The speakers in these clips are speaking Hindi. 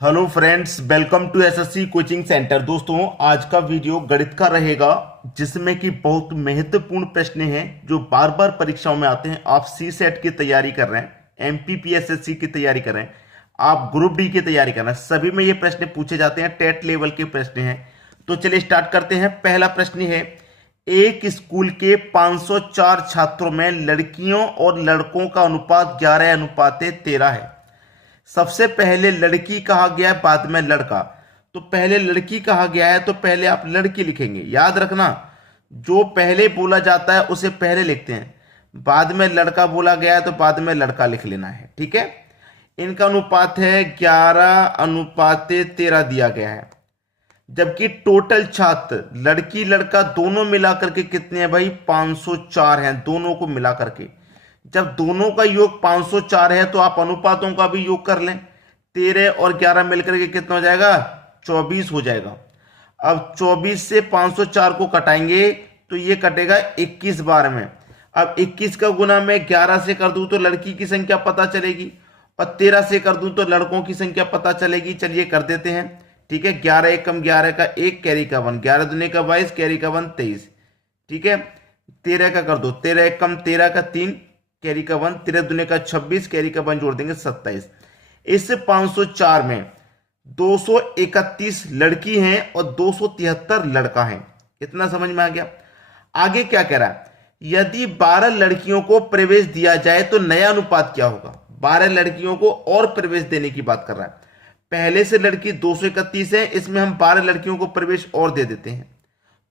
Hello friends, welcome to SSC coaching centre. दोस्तों, आज का वीडियो गणित का रहेगा, जिसमें कि बहुत महत्वपूर्ण प्रश्न हैं जो बार बार परीक्षाओं में आते हैं। आप सी सेट की तैयारी कर रहे हैं, एमपीपीएसएससी की तैयारी कर रहे हैं, आप ग्रुप डी की तैयारी कर रहे हैं, सभी में ये प्रश्न पूछे जाते हैं। टेट लेवल के प्रश्न हैं। तो चलिए स्टार्ट करते हैं। पहला प्रश्न है, एक स्कूल के 504 छात्रों में लड़कियों और लड़कों का अनुपात 11:13 है। सबसे पहले लड़की कहा गया है, बाद में लड़का। तो पहले लड़की कहा गया है तो पहले आप लड़की लिखेंगे। याद रखना, जो पहले बोला जाता है उसे पहले लिखते हैं। बाद में लड़का बोला गया है तो बाद में लड़का लिख लेना है। ठीक है। इनका अनुपात है 11:13 दिया गया है। जबकि टोटल छात्र लड़की लड़का दोनों मिलाकर के कितने हैं भाई? 504 हैं, दोनों को मिलाकर के। जब दोनों का योग 504 है तो आप अनुपातों का भी योग कर लें। 13 और 11 मिलकर के कितना हो जाएगा? 24 हो जाएगा। अब 24 से 504 को कटाएंगे तो ये कटेगा 21 बार में। अब 21 का गुना मैं 11 से कर दूं तो लड़की की संख्या पता चलेगी, और 13 से कर दूं तो लड़कों की संख्या पता चलेगी। चलिए कर देते हैं। ठीक है। 11 एकम 11 का 1, कैरी का 1, 11 दूनी का 22, कैरी का 1 23। ठीक है। 13 का कर दो, 13 एकम 13 का 3, कैरी का 1, 13 दूनी का 26, कैरी का 1 जोड़ देंगे 27। इस 504 में 231 लड़की हैं और 273 लड़का हैं। इतना समझ में आ गया। आगे क्या कह रहा है? यदि 12 लड़कियों को प्रवेश दिया जाए तो नया अनुपात क्या होगा? 12 लड़कियों को और प्रवेश देने की बात कर रहा है। पहले से लड़की 231 है, इसमें हम 12 लड़कियों को प्रवेश और दे देते हैं।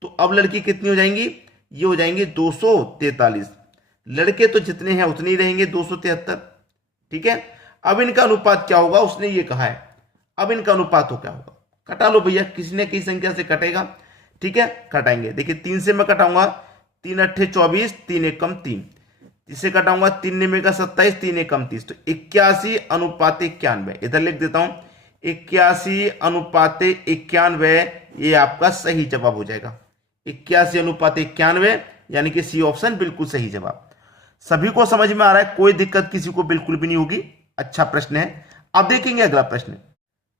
तो अब लड़की कितनी हो जाएंगी? ये हो जाएंगी 243। लड़के तो जितने हैं उतने ही रहेंगे, 273। ठीक है। अब इनका अनुपात क्या होगा उसने ये कहा है। अब इनका अनुपात हो क्या होगा? कटा लो भैया, किसी न किसी संख्या से कटेगा। ठीक है, कटाएंगे। देखिए 3 से मैं कटाऊंगा, 3 अट्ठे 24, 3 एकम 3। इससे कटाऊंगा 3 निमे का 27, 3 एकम 30। तो 81:91 इधर लिख देता हूं। 81:91 ये आपका सही जवाब हो जाएगा। 81:91 यानी कि सी ऑप्शन बिल्कुल सही जवाब। सभी को समझ में आ रहा है? कोई दिक्कत किसी को बिल्कुल भी नहीं होगी। अच्छा प्रश्न है। अब देखेंगे अगला प्रश्न।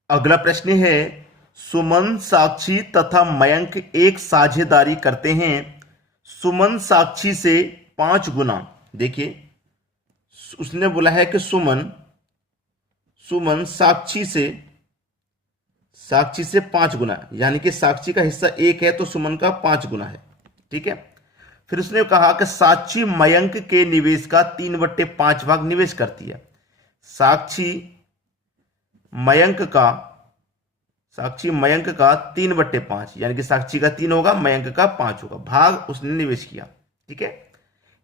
अगला प्रश्न है, सुमन, साक्षी तथा मयंक एक साझेदारी करते हैं। सुमन साक्षी से 5 गुना। देखिए उसने बोला है कि सुमन साक्षी से 5 गुना, यानी कि साक्षी का हिस्सा 1 है तो सुमन का 5 गुना है। ठीक है। फिर उसने कहा कि साक्षी मयंक के निवेश का 3/5 भाग निवेश करती है। साक्षी मयंक का 3/5, यानी कि साक्षी का 3 होगा, मयंक का 5 होगा, भाग उसने निवेश किया। ठीक है।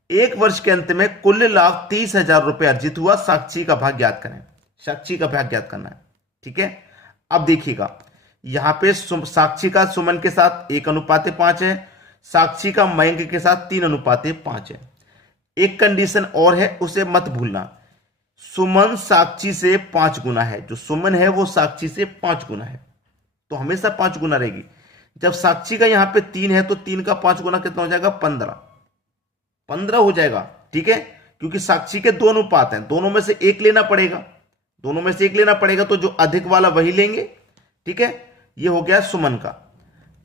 1 वर्ष के अंत में कुल लाभ 30,000 रुपए अर्जित हुआ। साक्षी का भाग ज्ञात करें। साक्षी का भाग ज्ञात करना है। ठीक है। अब देखिएगा, यहां पे साक्षी का सुमन के साथ 1:5 है, साक्षी का मयंक के साथ 3:5 है। एक कंडीशन और है, उसे मत भूलना। सुमन साक्षी से 5 गुना है। जो सुमन है वो साक्षी से 5 गुना है, तो हमेशा 5 गुना रहेगी। जब साक्षी का यहां पे 3 है तो 3 का 5 गुना कितना हो जाएगा? 15 हो जाएगा। ठीक है। क्योंकि साक्षी के 2 अनुपात हैं, दोनों में से एक लेना पड़ेगा, तो जो अधिक वाला वही लेंगे। ठीक है। ये हो गया सुमन का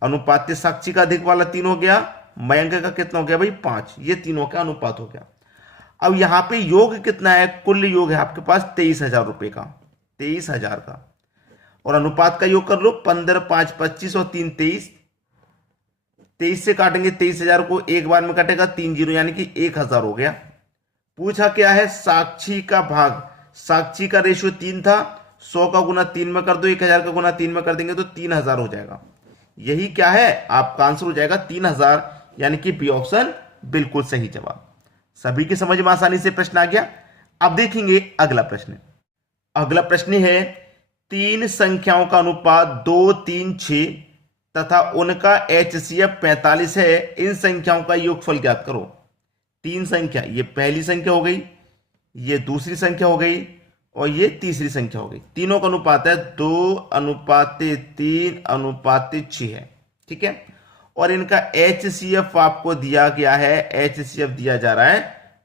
अनुपात। साक्षी का अधिक वाला 3 हो गया, मयंक का कितना हो गया भाई? 5। ये तीनों का अनुपात हो गया। अब यहां पे योग कितना है? कुल योग है आपके पास 23,000 रुपए का, 23,000 का। और अनुपात का योग कर लो, 15, 5, 25 और 3 23। 23 से काटेंगे 23,000 को, एक बार में कटेगा 3 जीरो, यानी कि 1,000 हो गया। पूछा क्या है? साक्षी का भाग। साक्षी का रेशियो 3 था, 100 का गुना 3 में कर दो, 1,000 का गुना 3 में कर देंगे तो 3,000 हो जाएगा। यही क्या है? आपका आंसर हो जाएगा 3,000, यानी कि बी ऑप्शन बिल्कुल सही जवाब। सभी की समझ में आसानी से प्रश्न आ गया। अब देखेंगे अगला प्रश्न। अगला प्रश्न है, 3 संख्याओं का अनुपात 2, 3, 6 तथा उनका HCF 45 है। इन संख्याओं का योगफल ज्ञात करो। 3 संख्या, ये पहली संख्या हो गई, ये दूसरी संख्या हो गई, और ये तीसरी संख्या हो गई। तीनों का अनुपात है 2:3:6 है। ठीक है। और इनका HCF आपको दिया गया है, HCF दिया जा रहा है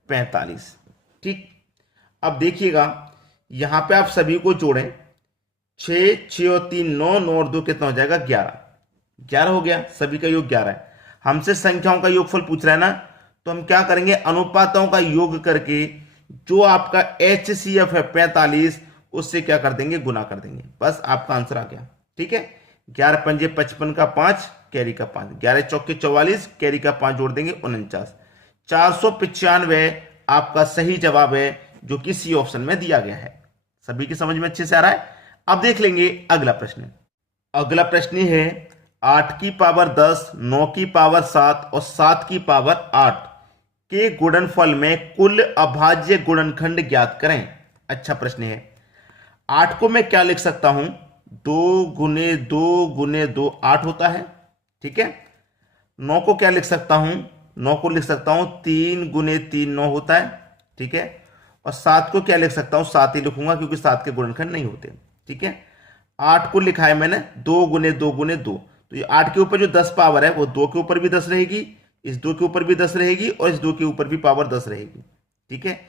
45। ठीक। अब देखिएगा, यहां पे आप सभी को जोड़ें। 6, 6 और 3 9, 9 और 2 कितना हो जाएगा 11, 11 हो गया, सभी का योग 11 है। हमसे संख्याओं का योगफल पूछ रहा है ना, तो हम क्या करेंगे, अनुपातों का योग करके जो आपका HCF है 45, उससे क्या कर देंगे, गुना कर देंगे, बस आपका आंसर आ गया। ठीक है, 11 पंजे 55 का 5, कैरी का 5, 11 चौके 44, कैरी का 5 जोड़ देंगे 49, 495 आपका सही जवाब है, जो कि सी ऑप्शन में दिया गया है। सभी की समझ में अच्छे से आ रहा है। अब देख लेंगे अगला प्रश्न। अगला प्रश्न है 8 की पावर 10, 9 की पावर 7 और 7 की पावर 8 के गुणनफल में कुल अभाज्य गुणनखंड ज्ञात करें। अच्छा प्रश्न है। 8 को मैं क्या लिख सकता हूं, 2 गुने 2 गुने 2 8 होता है। ठीक है, 9 को क्या लिख सकता हूं, 9 को लिख सकता हूं 3 गुने 3 9 होता है। ठीक है, और 7 को क्या लिख सकता हूं, 7 ही लिखूंगा क्योंकि 7 के गुणनखंड नहीं होते। ठीक है, 8 को लिखा है मैंने 2 गुने 2 गुने 2, तो ये 8 के ऊपर जो 10 पावर है वो 2 के ऊपर भी 10 रहेगी, इस 2 के ऊपर भी 10 रहेगी और इस 2 के ऊपर भी पावर 10 रहेगी। ठीक है,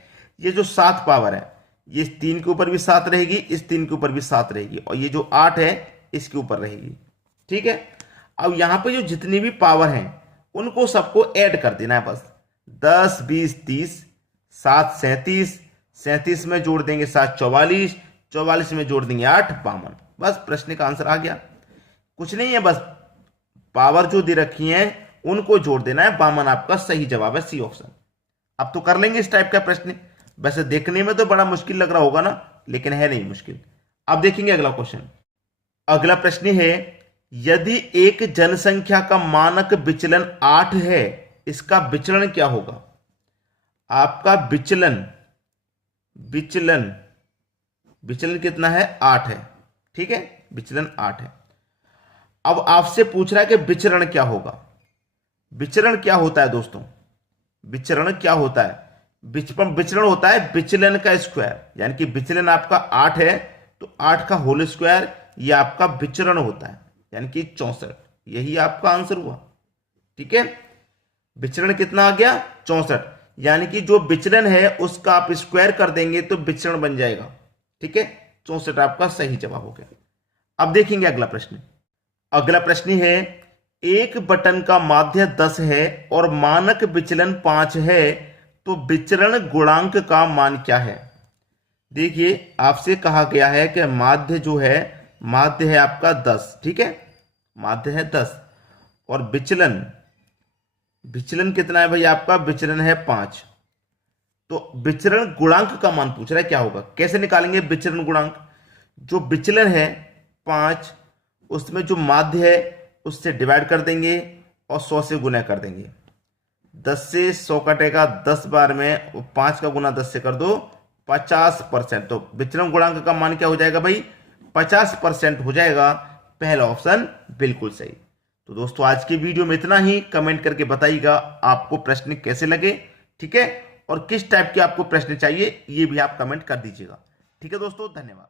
ये जो 7 पावर है ये इस 3 के ऊपर भी 7 रहेगी, इस 3 के ऊपर भी 7 रहेगी, और ये जो 8 है इसके ऊपर रहेगी। ठीक है, अब यहां पे जो जितनी भी पावर हैं उनको सबको ऐड कर देना है, बस 10 20 30, 7 37, 37 में जोड़ देंगे 7 44, 44 में जोड़ देंगे 8 52, बस प्रश्न का आंसर आ गया। कुछ नहीं है, बस पावर जो दे रखी है उनको जोड़ देना है, 52 आपका सही जवाब है, सी ऑप्शन। अब तो कर लेंगे इस टाइप का प्रश्न। वैसे देखने में तो बड़ा मुश्किल लग रहा होगा ना, लेकिन है नहीं मुश्किल। अब देखेंगे अगला क्वेश्चन। अगला प्रश्न है यदि एक जनसंख्या का मानक विचलन 8 है, इसका विचलन क्या होगा। आपका विचलन विचलन विचलन कितना है, 8 है। ठीक है, विचलन 8 है। अब आपसे पूछ रहा है कि विचरण क्या होगा। विचरण क्या होता है दोस्तों, विचरण क्या होता है, विचरण होता है विचलन का स्क्वायर, यानी कि विचलन आपका 8 है तो 8 का होल स्क्वायर, ये आपका विचरण होता है, यानी कि 64। यही आपका आंसर हुआ। ठीक है, विचरण कितना आ गया, 64, यानी कि जो विचलन है उसका आप स्क्वायर कर देंगे तो विचरण बन जाएगा। ठीक है, 64 आपका सही जवाब हो गया। अब देखेंगे अगला प्रश्न। अगला प्रश्न है एक बटन का माध्य 10 है और मानक विचलन 5 है, तो विचरण गुणांक का मान क्या है। देखिए आपसे कहा गया है कि माध्य जो है, माध्य है आपका 10। ठीक है, माध्य है 10 और विचलन विचलन कितना है भाई, आपका विचलन है 5, तो विचरण गुणांक का मान पूछ रहा है क्या होगा। कैसे निकालेंगे विचरण गुणांक, जो विचलन है 5 उसमें जो माध्य है उससे डिवाइड कर देंगे और 100 से गुना कर देंगे। 10 से 100 कटेगा 10 बार में, 5 का गुना 10 से कर दो 50%, तो विचलन गुणांक का मान क्या हो जाएगा भाई, 50% हो जाएगा। पहला ऑप्शन बिल्कुल सही। तो दोस्तों आज की वीडियो में इतना ही। कमेंट करके बताइएगा आपको प्रश्न कैसे लगे। ठीक है, और किस टाइप के आपको प्रश्न चाहिए ये भी आप कमेंट कर दीजिएगा। ठीक है दोस्तों, धन्यवाद।